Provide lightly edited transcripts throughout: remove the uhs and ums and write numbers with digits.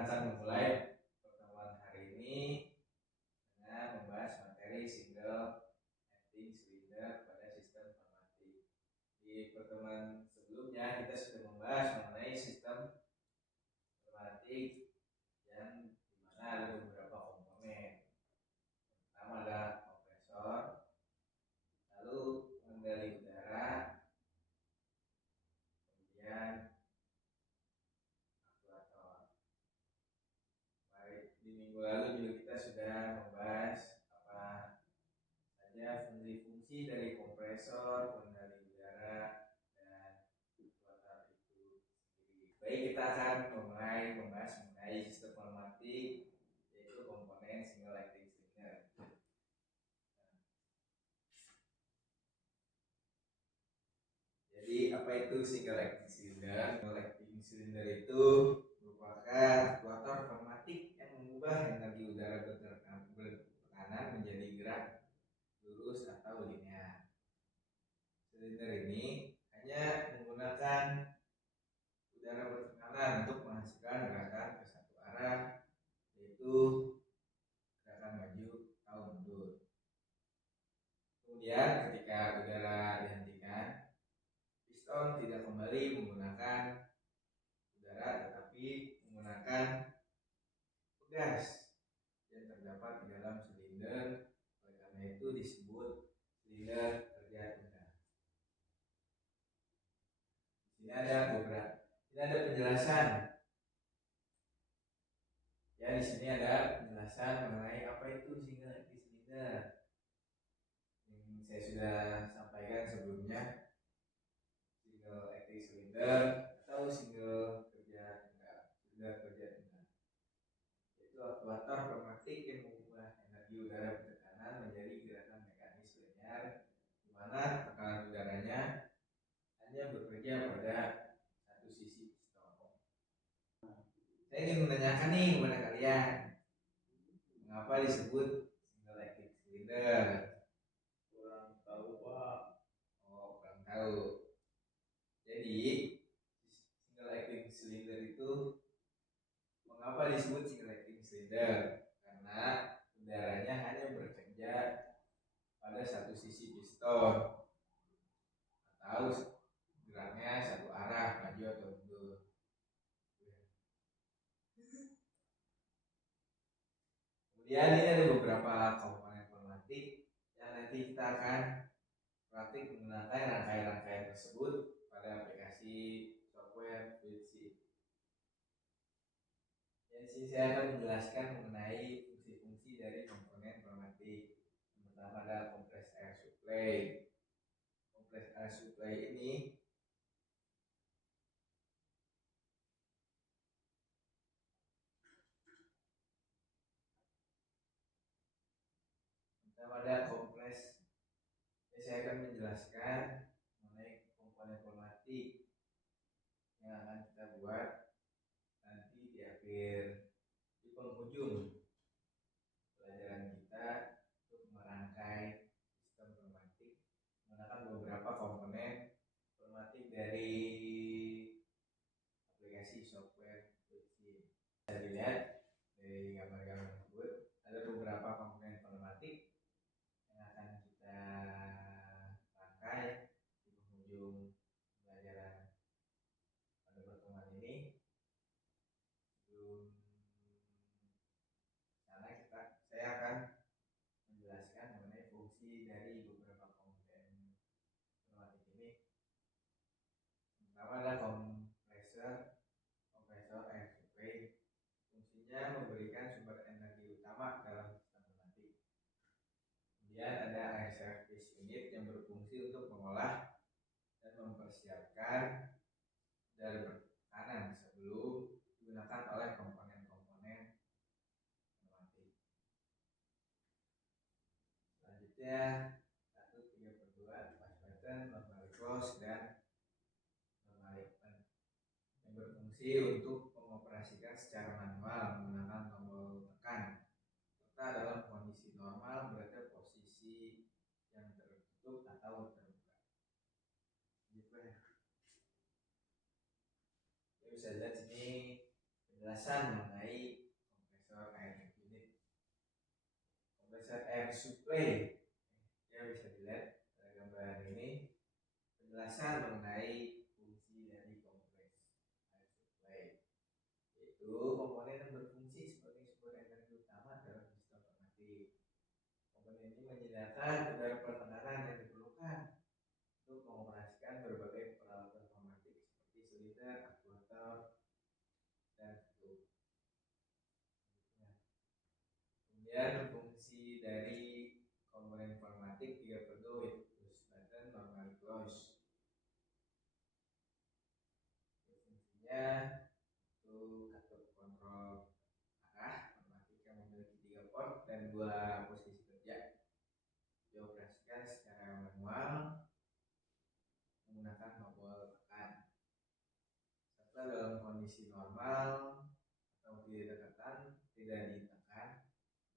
akan memulai pertemuan hari ini dengan membahas materi single acting cylinder pada sistem pneumatik. Di pertemuan sebelumnya kita sudah membahas mengenai sistem pneumatik yang dimana ada beberapa komponen. Pertama adalah kompresor, lalu pengendali udara, kemudian aktuator. Baik, di minggu lalu juga kita sudah membahas apa saja fungsi-fungsi dari kompresor, pengendali udara, dan aktuator itu sendiri. Baik, kita akan mulai membahas mengenai sistem pneumatik, yaitu komponen single acting cylinder. Jadi apa itu single acting cylinder? Single acting cylinder itu merupakan aktuator pneumatik yang mengubah energi udara bertekanan menjadi gerak lurus atau linear. Silinder ini hanya menggunakan udara bertekanan untuk menghasilkan gerakan ke satu arah, yaitu gerakan maju atau mundur. Kemudian ketika udara dihentikan, piston tidak kembali menggunakan udara tetapi menggunakan pegas yang terdapat di dalam silinder. Oleh karena itu disebut silinder kerja tunggal. Ini ada penjelasan. Ya, di sini ada penjelasan mengenai apa itu single acting cylinder. Yang saya sudah sampaikan sebelumnya, single acting cylinder atau single kerja tunggal, silinder kerja tunggal. Yaitu aktuator pneumatik yang mengubah energi udara bertekanan menjadi gerakan mekanis linear, di mana tekanan udaranya hanya bekerja pada satu sisi piston. Saya ingin menanyakan nih kepada kalian, mengapa disebut single acting cylinder? Kurang tahu Pak. Oh, kurang tahu. Jadi single acting cylinder itu mengapa disebut single acting cylinder? Karena udaranya hanya bekerja pada satu sisi piston atau geraknya satu arah, maju atau mundur. Kemudian ini ada beberapa komponen pneumatik yang nanti kita akan praktik menggunakan rangkaian-rangkaian tersebut pada aplikasi software Fluidseat. Di sini saya akan menjelaskan mengenai fungsi-fungsi dari komponen pneumatik. Yang pertama adalah compressed air supply. Compressed air supply ini pada kompres. Saya akan menjelaskan mengenai komponen pneumatik yang akan kita buat nanti di penghujung pelajaran kita untuk merangkai sistem pneumatik menggunakan beberapa komponen pneumatik dari aplikasi software Fluidseat. Bisa dilihat dari gambar-gambar tersebut ada beberapa komponen pneumatik yang akan kita pakai di penghujung pelajaran pada pertemuan ini. Sebelum saya akan menjelaskan mengenai fungsi dari beberapa komponen pneumatik ini. Pertama adalah kompresor air supply. Fungsinya memberikan sumber energi utama dalam sistem pneumatik. Kemudian ada air service unit yang berfungsi untuk mengolah dan mempersiapkan udara bertekanan sebelum digunakan oleh komponen-komponen pneumatik. Selanjutnya 1/3/2 fast button, normally close, dan normally open yang berfungsi untuk mengoperasikan secara manual menggunakan tombol tekan serta dalam kondisi normal berada posisi yang tertutup atau terbuka. Gitu ya. Bisa lihat sini penjelasan penjelasan mengenai kompresor air unit. Kompresor air supply, ya bisa dilihat pada gambaran ini, penjelasan mengenai fungsi dari kompres air supply, yaitu komponen yang berfungsi sebagai sumber energi utama dalam sistem pneumatik. Komponen ini menyediakan udara pertekanan yang diperlukan untuk mengoperasikan berbagai peralatan pneumatik seperti silinder, aktuator, dan tube. Kemudian fungsi dari komponen pneumatik 3/2 push button normally close. Fungsinya itu atur kontrol arah pneumatik yang memiliki 3 port dan 2 posisi kerja, dioperasikan secara manual menggunakan tombol tekan. Serta dalam kondisi normal atau tidak ditekan,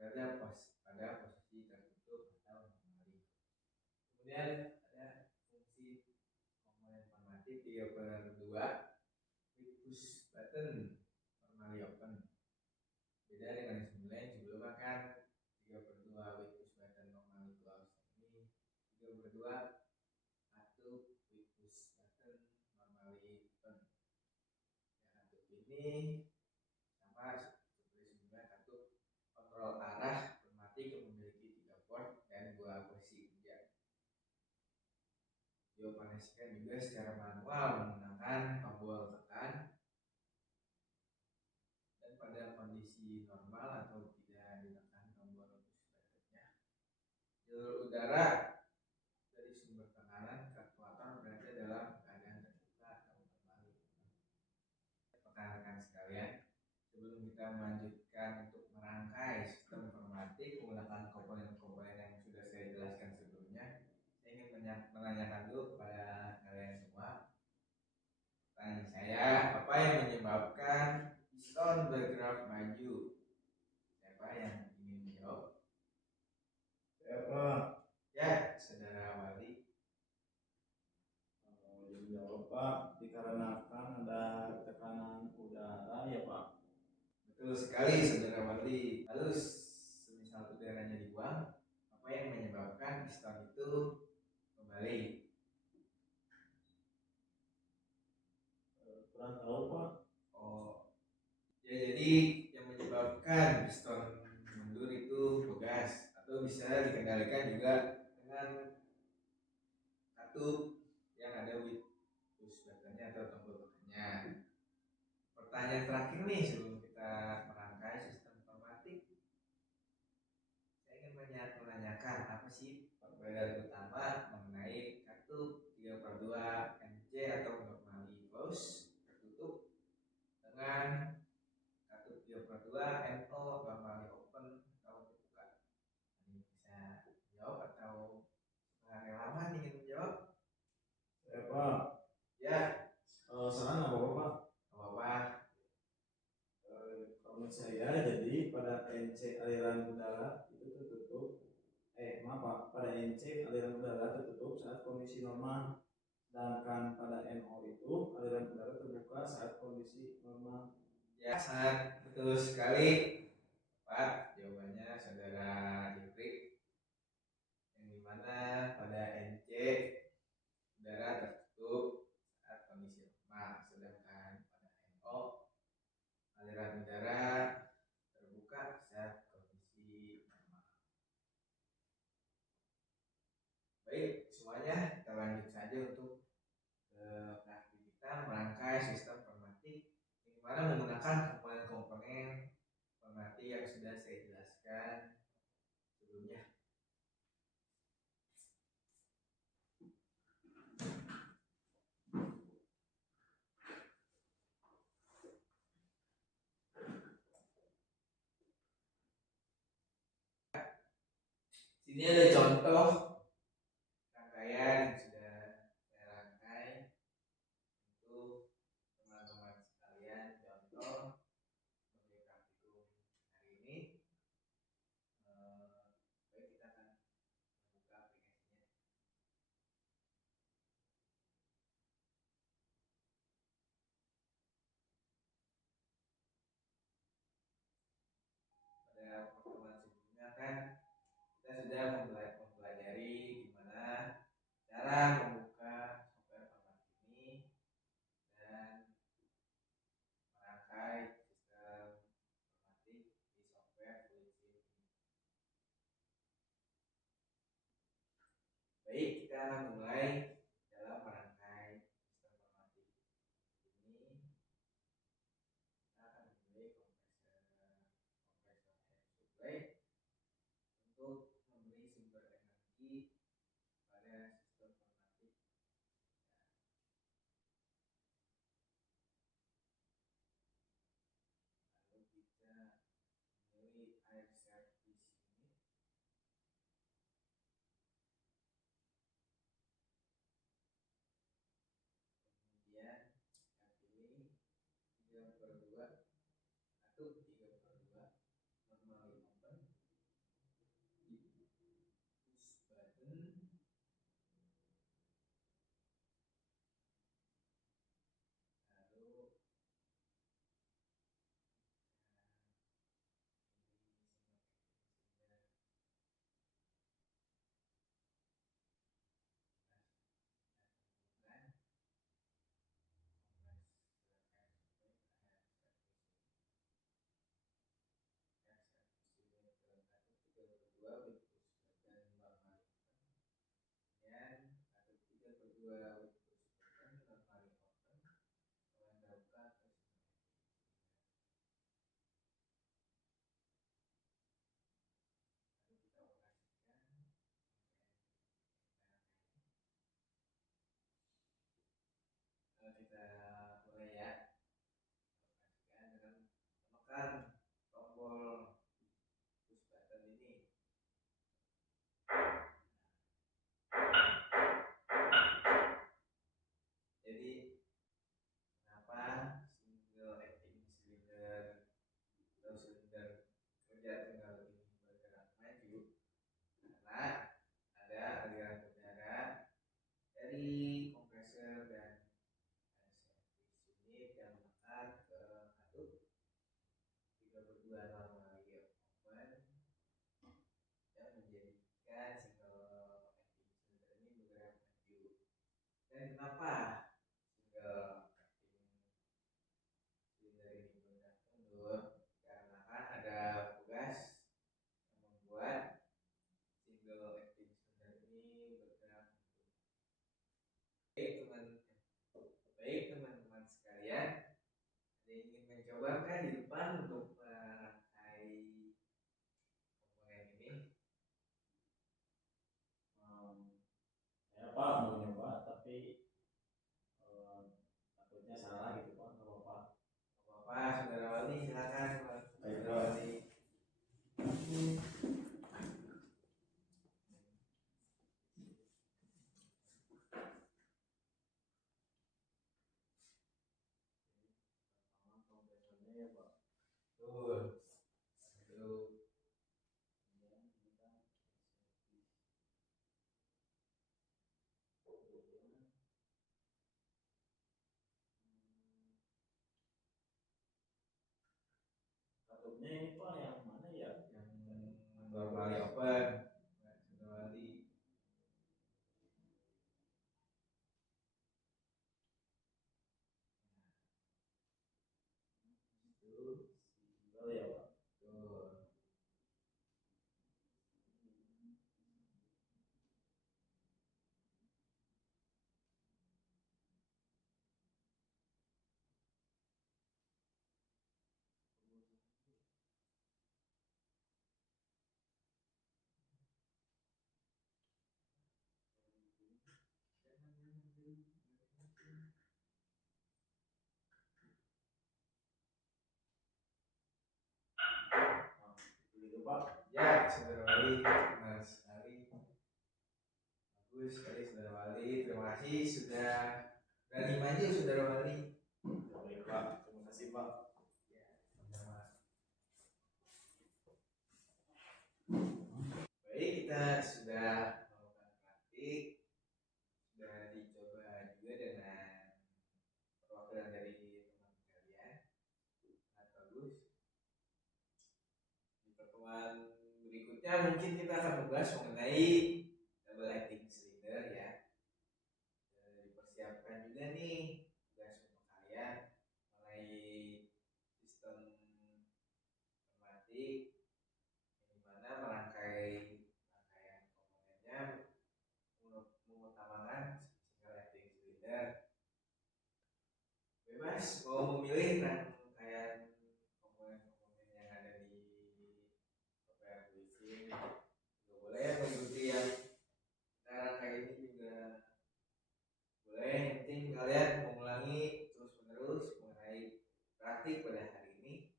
berada pada posisi tertutup atau normally. Kemudian ada fungsi komponen pneumatik 3/2 push button normally open. Beda dengan yang sebelumnya kan 3/2 push button normally close. Ini 3/2 push button normally open. Yang ini sama seperti sebelumnya, kartu kontrol arah pneumatik yang memiliki 3 port dan 2 posisi kerja, dioperasikan juga secara manual menggunakan tombol tekan, dan pada kondisi normal atau tidak ditekan tombol push buttonnya, jalur udara dari sumber tekanan ke aktuator berada dalam keadaan terbuka atau terbalik. Rekan-rekan sekalian, sebelum kita melanjutkan untuk merangkai sistem pneumatik menggunakan komponen-komponen yang sudah saya jelaskan sebelumnya, saya ingin menanyakan dulu kepada kalian semua. Pertanyaan saya, apa yang menyebabkan piston bergerak maju? Siapa yang ingin menjawab? Siapa? Ya, saudara Wali. Yang jawab Pak, dikarenakan ada tekanan udara ya Pak. Betul sekali saudara Wali. Lalu semisal udaranya dibuang, apa yang menyebabkan piston itu kembali? Kurang tahu Pak. Oh, ya, jadi yang menyebabkan piston mundur itu pegas, atau bisa dikendalikan juga dengan katup yang ada with push buttonnya atau tombol tekannya. Pertanyaan terakhir nih sebelum kita merangkai sistem pneumatik, saya ingin menanyakan apa sih perbedaan utama mengenai katup 3/2 NC atau normally close tertutup dengan katup 3/2 NO normally open atau terbuka? Ini bisa jawab atau relawan ingin menjawab? Siapa? Ya, Saran apa Pak? apa-apa. Kalau saya, jadi pada NC aliran udara itu tertutup. Maaf Pak, pada NC aliran udara tertutup saat kondisi normal. Sedangkan pada NO itu aliran udara terbuka saat kondisi normal. Ya, sangat betul sekali Pak, jawabannya saudara Jepri, yang dimana pada NC udara tertutup saat kondisi normal, sedangkan pada NO aliran udara terbuka saat kondisi normal. Baik, semuanya kita lanjut saja untuk praktik kita merangkai sistem pneumatik yang dimana menggunakan komponen-komponen pneumatik yang sudah saya jelaskan sebelumnya. Sini ada contoh rangkaian yang sudah saya rangkai untuk teman-teman sekalian. Contoh sebagai praktikum hari ini. Baik, kita akan membuka aplikasinya. akan mulai dalam merangkai sistem informatik ini. Kita akan memilih kompresor supply untuk memberi sumber energi pada sistem informatik. Lalu kita memilih air service unit. Kemudian kita pilih 3/2 atau 3/2 normally open, push button. Lalu kita mulai ya, operasikan dengan menekan tombol push button ini. Jadi kenapa single acting cylinder atau silinder kerja tunggal ini bergerak maju? Karena ada aliran udara dari kompresor dan unit yang menekan ke katup 3/2 normally open dan menjadikan single acting cylinder ini bergerak maju. Dan kenapa single acting cylinder ini bergerak mundur? Karena kan ada tugas yang membuat single acting cylinder ini bergerak mundur. Baik teman-teman sekalian, ada yang ingin mencoba kan di depan untuk merangkai komponen ini? Ya Pak mau nyoba tapi takutnya salah gitu Pak, nggak apa-apa. Bapak, Saudara Wali, silakan Pak. Baik, Saudara Wali. Pertama kompresornya ya Pak. Tuh. Tuh. Kemudian kita katupnya ini Pak yang mana ya? Yang normally open, Saudara Wali. Tuh. Single ya Pak. Tuh. Begitu Pak. Ya, Saudara Wali, Mas Ali. Bagus sekali Saudara Wali. Terima kasih sudah berani maju Saudara Wali. Baik Pak, terima kasih Pak. Ya, sama-sama. Baik, kita sudah melakukan praktik, sudah dicoba juga dengan perwakilan dari teman kalian. Sangat bagus. Di pertemuan berikutnya mungkin kita akan membahas mengenai double acting cylinder ya. Dipersiapkan juga nih tugas untuk kalian mengenai sistem informatik, di mana rangkaian komponennya pas mau memilih rangkaian komponen-komponen yang ada di software puisi juga boleh, mengikuti yang kita rangkai ini juga boleh. Yang penting kalian mengulangi terus menerus mengenai praktik pada hari ini.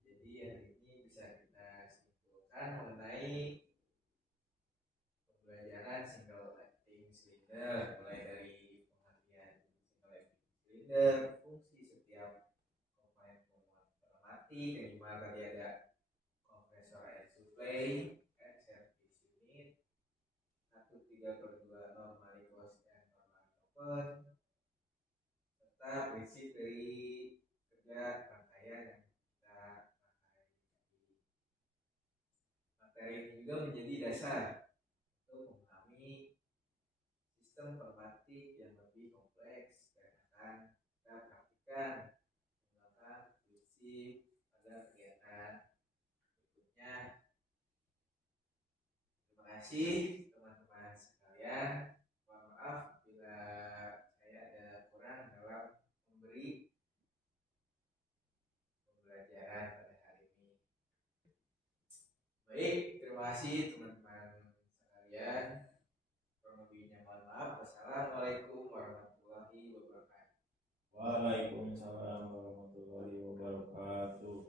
Jadi hari ini bisa kita simpulkan mengenai pembelajaran single acting cylinder, mulai dari pengertian single acting cylinder, fungsi setiap komponen pneumatik, yang dimana tadi ada kompresor air supply, air service unit, 1/3/2 normalicos dan normal open, serta prinsip dari kerja rangkaian yang kita pakai. Materi ini juga menjadi dasar untuk memahami sistem pneumatik yang lebih kompleks dan akan kita praktikkan menggunakan prinsip pada kegiatan berikutnya. Terima kasih teman-teman sekalian. Mohon maaf bila saya ada kurang dalam memberi pembelajaran pada hari ini. Baik, terima kasih teman-teman sekalian. Kurang lebihnya mohon maaf. Wassalamualaikum warahmatullahi wabarakatuh. Waalaikumsalam.